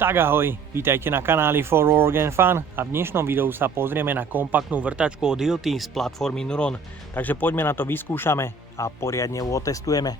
Tak ahoj, vítajte na kanáli For Work and Fun a v dnešnom videu sa pozrieme na kompaktnú vrtačku od Hilti z platformy Nuron. Takže poďme na to, vyskúšame a poriadne ju otestujeme.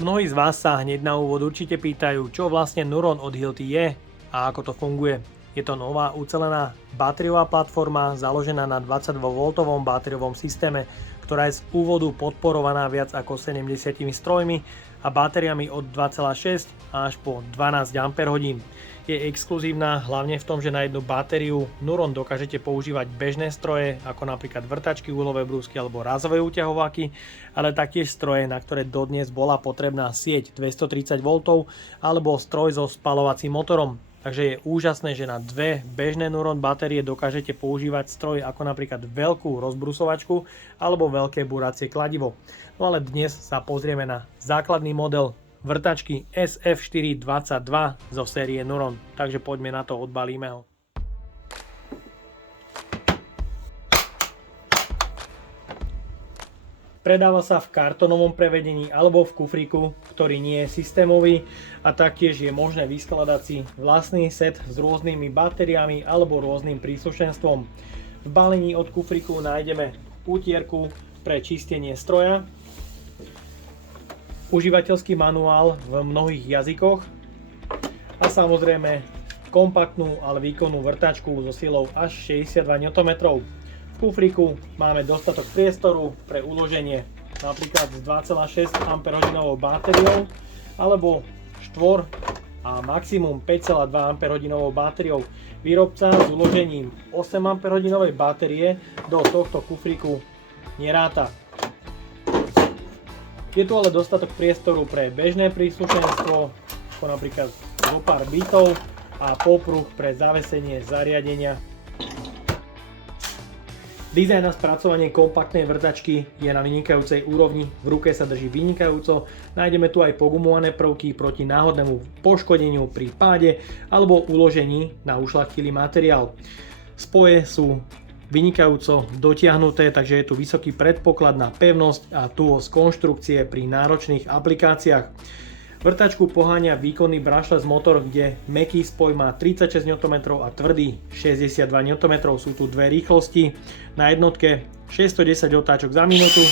Mnohí z vás sa hneď na úvod určite pýtajú, čo vlastne Nuron od Hilti je a ako to funguje. Je to nová ucelená batériová platforma založená na 22V batériovom systéme, ktorá je z úvodu podporovaná viac ako 70 strojmi a batériami od 2,6 až po 12 Ah. Je exkluzívna hlavne v tom, že na jednu batériu Nuron dokážete používať bežné stroje, ako napríklad vrtačky, úlové brúsky alebo rázové úťahováky, ale taktiež stroje, na ktoré dodnes bola potrebná sieť 230V alebo stroj so spaľovacím motorom. Takže je úžasné, že na dve bežné Nuron batérie dokážete používať stroj ako napríklad veľkú rozbrusovačku alebo veľké buracie kladivo. No ale dnes sa pozrieme na základný model vrtačky SF422 zo série Nuron. Takže poďme na to, odbalíme ho. Predáva sa v kartonovom prevedení alebo v kufríku, ktorý nie je systémový, a taktiež je možné vyskladať si vlastný set s rôznymi batériami alebo rôznym príslušenstvom. V balení od kufríku nájdeme utierku pre čistenie stroja, užívateľský manuál v mnohých jazykoch a samozrejme kompaktnú, ale výkonnú vrtačku so silou až 62 Nm. V kufríku máme dostatok priestoru pre uloženie napríklad s 2,6 Ah batériou alebo 4 a maximum 5,2 Ah batériou. Výrobca s uložením 8 Ah batérie do tohto kufríku neráta. Je tu ale dostatok priestoru pre bežné príslušenstvo, ako napríklad zo pár bitov a popruh pre zavesenie zariadenia. Dizajn a spracovanie kompaktnej vrtačky je na vynikajúcej úrovni, v ruke sa drží vynikajúco, nájdeme tu aj pogumované prvky proti náhodnému poškodeniu pri páde alebo uložení na ušľachtilý materiál. Spoje sú vynikajúco dotiahnuté, takže je tu vysoký predpoklad na pevnosť a tuhosť konštrukcie pri náročných aplikáciách. Vrtačku poháňa výkonný brushless motor, kde mäkký spoj má 36 Nm a tvrdý 62 Nm. Sú tu dve rýchlosti, na jednotke 610 otáčok za minútu,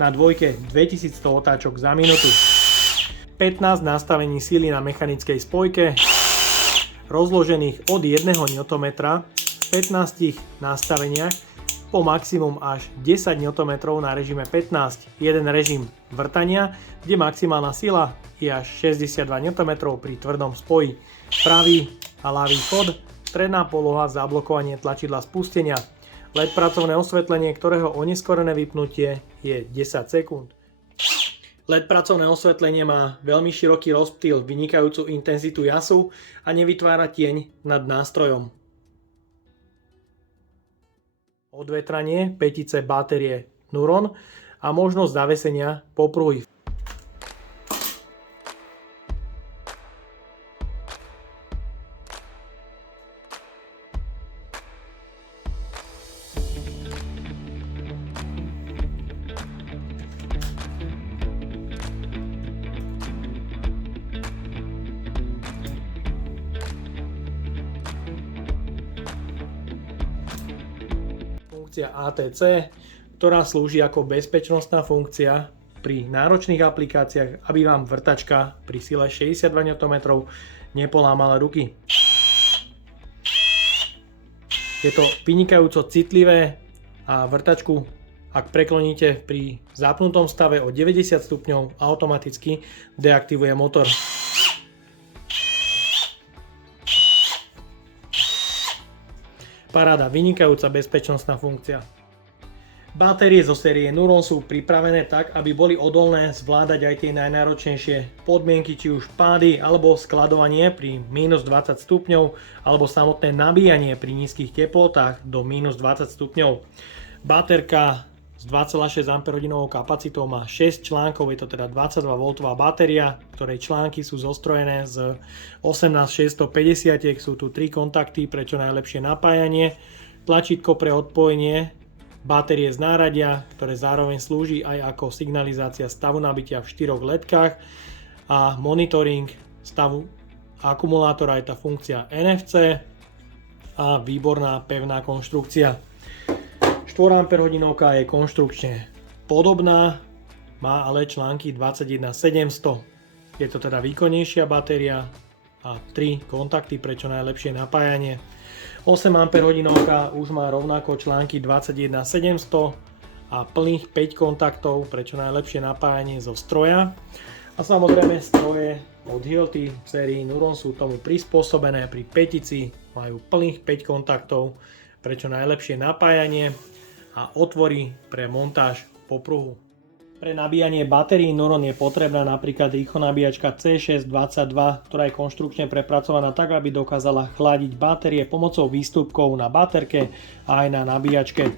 na dvojke 2100 otáčok za minútu. 15 nastavení síly na mechanickej spojke, rozložených od 1 Nm, 15 nastaveniach po maximum až 10 Nm na režime 15, jeden režim vrtania, kde maximálna sila je až 62 Nm pri tvrdom spoji, pravý a ľavý chod, stredná poloha, zablokovanie tlačidla spustenia, LED pracovné osvetlenie, ktorého oneskorené vypnutie je 10 sekúnd. LED pracovné osvetlenie má veľmi široký rozptyl, vynikajúcu intenzitu jasu a nevytvára tieň nad nástrojom. Odvetranie pätice batérie Nuron a možnosť zavesenia popruhy. Funkcia ATC, ktorá slúži ako bezpečnostná funkcia pri náročných aplikáciách, aby vám vrtačka pri sile 62 Nm nepolámala ruky. Je to vynikajúco citlivé a vrtačku, ak prekloníte pri zapnutom stave o 90 stupňov, automaticky deaktivuje motor. Paráda, vynikajúca bezpečnostná funkcia. Batérie zo série Nuron sú pripravené tak, aby boli odolné zvládať aj tie najnáročnejšie podmienky, či už pády alebo skladovanie pri minus 20 stupňov alebo samotné nabíjanie pri nízkych teplotách do minus 20 stupňov. Baterka s 2,6 Ah kapacitou, má 6 článkov, je to teda 22V batéria, ktorej články sú zostrojené z 18650, sú tu 3 kontakty pre čo najlepšie napájanie, tlačítko pre odpojenie batérie z náradia, ktoré zároveň slúži aj ako signalizácia stavu nabitia v 4 ledkách a monitoring stavu akumulátora, je tá funkcia NFC a výborná pevná konštrukcia. 4 Ah je konštrukčne podobná, má ale články 21700. Je to teda výkonnejšia batéria a 3 kontakty pre čo najlepšie napájanie. 8 Ah už má rovnako články 21700 a plných 5 kontaktov pre čo najlepšie napájanie zo stroja. A samozrejme stroje od Hilti v sérii Nuron sú tomu prispôsobené, pri 5 majú plných 5 kontaktov pre čo najlepšie napájanie a otvory pre montáž popruhu. Pre nabíjanie batérií Nuron je potrebná napríklad rýchlonabíjačka C622, ktorá je konštrukčne prepracovaná tak, aby dokázala chladiť batérie pomocou výstupkov na baterke a aj na nabíjačke.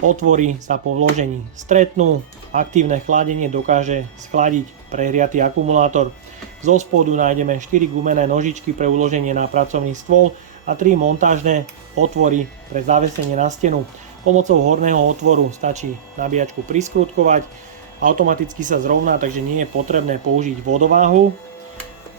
Otvory sa po vložení stretnú, aktívne chladenie dokáže schladiť prehriatý akumulátor. Zo spodu nájdeme 4 gumené nožičky pre uloženie na pracovný stôl a 3 montážne otvory pre zavesenie na stenu. Pomocou horného otvoru stačí nabíjačku priskrutkovať, automaticky sa zrovná, takže nie je potrebné použiť vodováhu.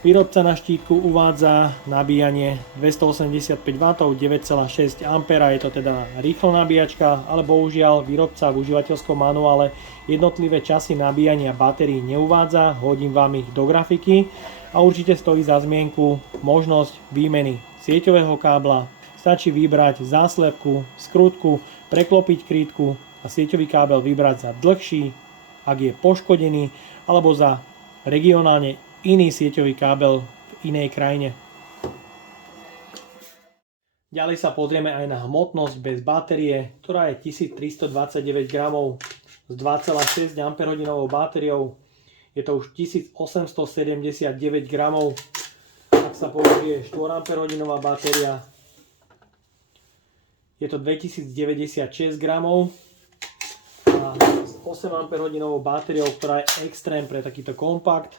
Výrobca na štítku uvádza nabíjanie 285W, 9,6 A, je to teda rýchlo nabíjačka, ale bohužiaľ výrobca v užívateľskom manuále jednotlivé časy nabíjania batérií neuvádza, hodím vám ich do grafiky a určite stojí za zmienku možnosť výmeny sieťového kábla. Stačí vybrať záslepku, skrutku, preklopiť krítku a sieťový kábel vybrať za dlhší, ak je poškodený, alebo za regionálne iný sieťový kábel v inej krajine. Ďalej sa pozrieme aj na hmotnosť bez batérie, ktorá je 1329 gramov s 2,6 Ah batériou. Je to už 1879 gramov. Ak sa použije 4 Ah batéria, je to 2096 gramov a s 8 Ah batériou, ktorá je extrém pre takýto kompakt,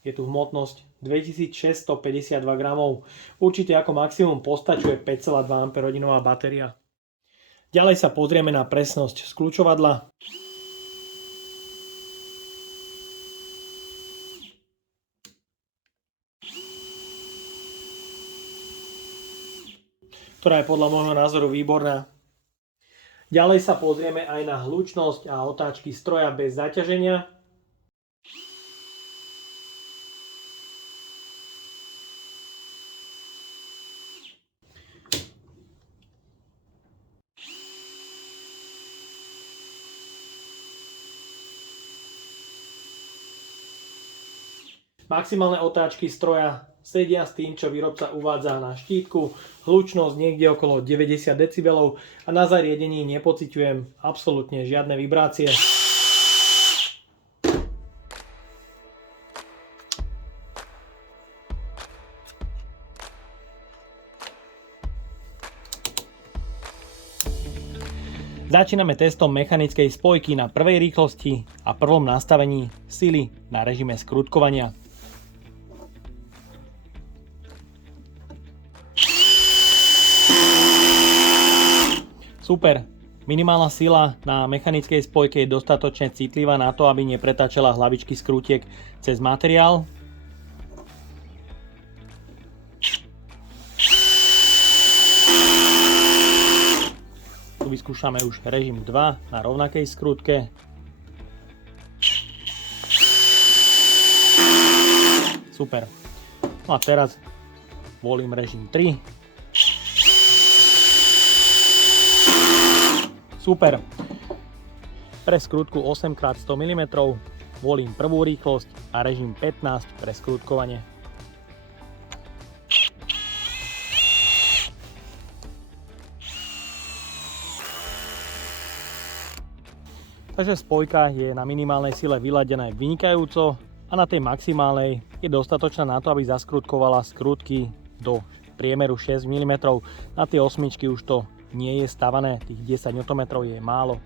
je tu hmotnosť 2652 gramov. Určite ako maximum postačuje 5,2 Ah batéria. Ďalej sa pozrieme na presnosť skľúčovadla. Ktorá je podľa môjho názoru výborná. Ďalej sa pozrieme aj na hlučnosť a otáčky stroja bez zaťaženia. Maximálne otáčky stroja sedia s tým, čo výrobca uvádza na štítku. Hlučnosť niekde okolo 90 dB a na zariadení nepociťujem absolútne žiadne vibrácie. Začíname testom mechanickej spojky na prvej rýchlosti a prvom nastavení sily na režime skrutkovania. Super, minimálna sila na mechanickej spojke je dostatočne citlivá na to, aby nepretáčala hlavičky skrutiek cez materiál. Tu vyskúšame už režim 2 na rovnakej skrutke. Super. No a teraz volím režim 3. Super. Pre skrutku 8x100 mm volím prvú rýchlosť a režim 15 pre skrutkovanie. Takže spojka je na minimálnej sile vyladená vynikajúco a na tej maximálnej je dostatočná na to, aby zaskrutkovala skrutky do priemeru 6 mm. Na tie osmičky už to nie je stavané, tých 10 Nm je málo.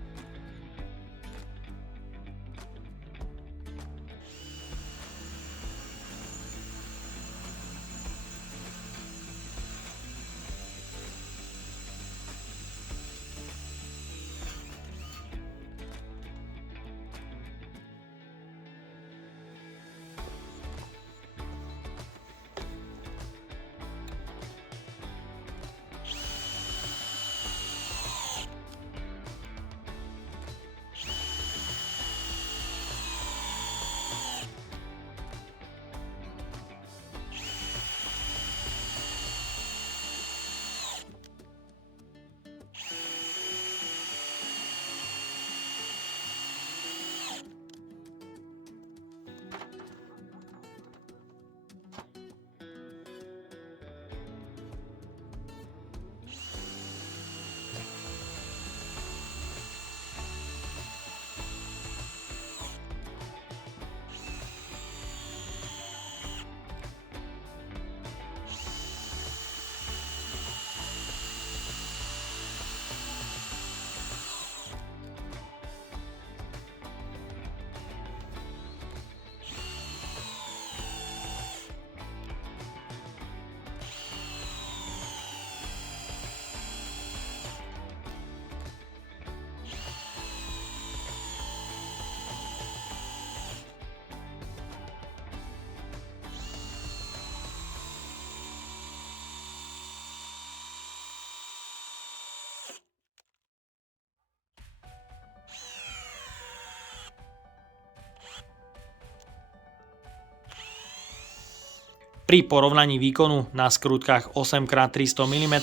Pri porovnaní výkonu na skrutkách 8x300 mm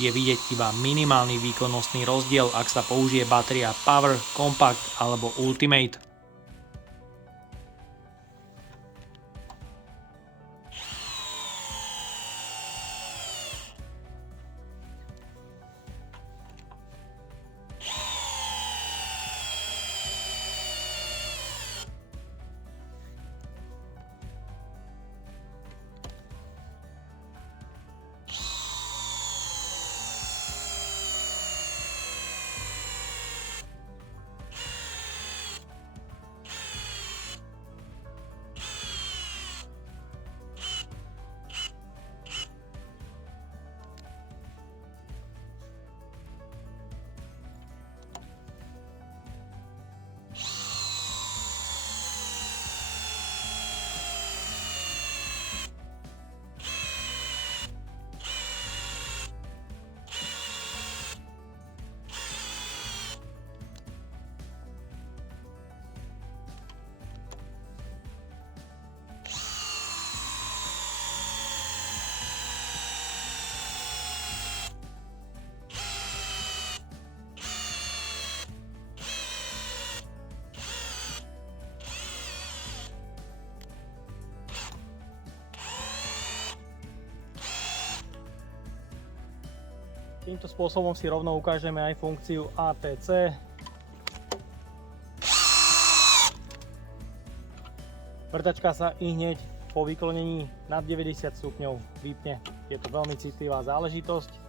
je vidieť iba minimálny výkonnostný rozdiel, ak sa použije batéria Power, Compact alebo Ultimate. Týmto spôsobom si rovno ukážeme aj funkciu ATC. Vrtačka sa i hneď po vyklonení nad 90 stupňov vypne. Je to veľmi citlivá záležitosť.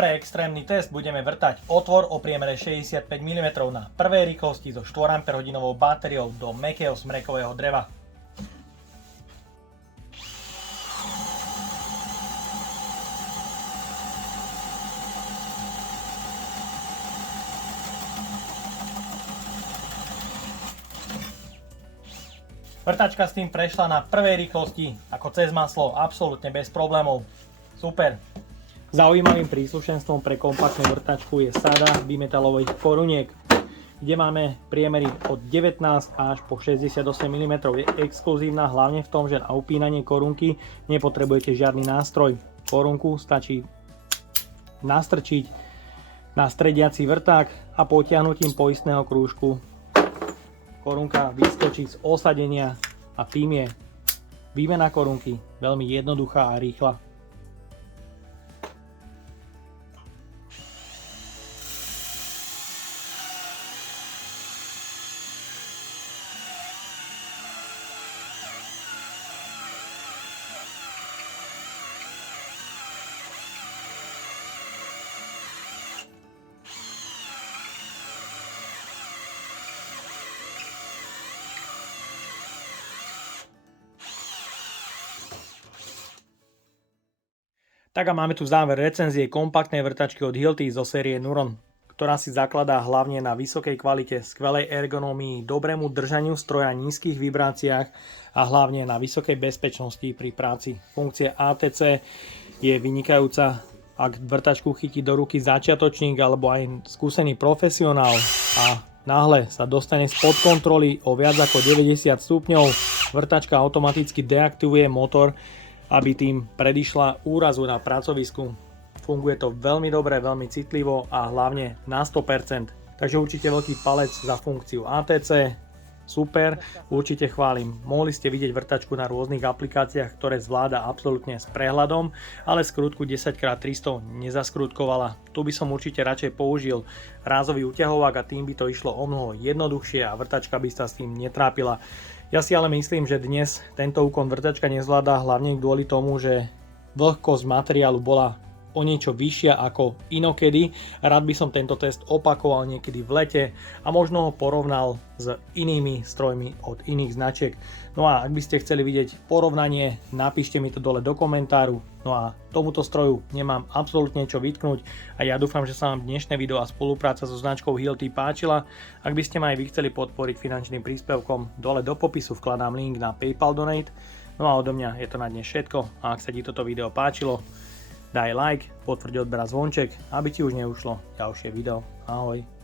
Pre extrémny test budeme vrtať otvor o priemere 65 mm na prvej rýchlosti so 4 Ah batériou do mäkkého smrekového dreva. Vrtačka s tým prešla na prvej rýchlosti ako cez maslo, absolútne bez problémov. Super. Zaujímavým príslušenstvom pre kompaktnú vrtačku je sada bimetalových koruniek, kde máme priemery od 19 až po 68 mm. Je exkluzívna hlavne v tom, že na upínanie korunky nepotrebujete žiadny nástroj. Korunku stačí nastrčiť na strediaci vrták a potiahnutím poistného krúžku korunka vyskočí z osadenia a tým je výmena korunky veľmi jednoduchá a rýchla. Tak a máme tu záver recenzie kompaktnej vrtačky od Hilti zo série Nuron, ktorá si zakladá hlavne na vysokej kvalite, skvelej ergonómii, dobrému držaniu stroja, nízkych vibráciách a hlavne na vysokej bezpečnosti pri práci. Funkcia ATC je vynikajúca, ak vrtačku chytí do ruky začiatočník alebo aj skúsený profesionál a náhle sa dostane spod kontroly o viac ako 90 stupňov, vrtačka automaticky deaktivuje motor, aby tým predišla úrazu na pracovisku. Funguje to veľmi dobre, veľmi citlivo a hlavne na 100%. Takže určite veľký palec za funkciu ATC. Super, určite chválim. Mohli ste vidieť vrtačku na rôznych aplikáciách, ktoré zvláda absolútne s prehľadom, ale skrutku 10x300 nezaskrutkovala. Tu by som určite radšej použil rázový uťahovák a tým by to išlo o mnoho jednoduchšie a vrtačka by sa s tým netrápila. Ja si ale myslím, že dnes tento úkon vrtačka nezvláda hlavne kvôli tomu, že vlhkosť materiálu bola o niečo vyššia ako inokedy. Rád by som tento test opakoval niekedy v lete a možno ho porovnal s inými strojmi od iných značiek. No a ak by ste chceli vidieť porovnanie, napíšte mi to dole do komentáru. No a tomuto stroju nemám absolútne čo vytknúť a ja dúfam, že sa vám dnešné video a spolupráca so značkou Hilti páčila. Ak by ste ma aj vy chceli podporiť finančným príspevkom, dole do popisu vkladám link na PayPal Donate. No a odo mňa je to na dnes všetko a ak sa ti toto video páčilo, daj like, potvrď odber a zvonček, aby ti už neušlo ďalšie video. Ahoj.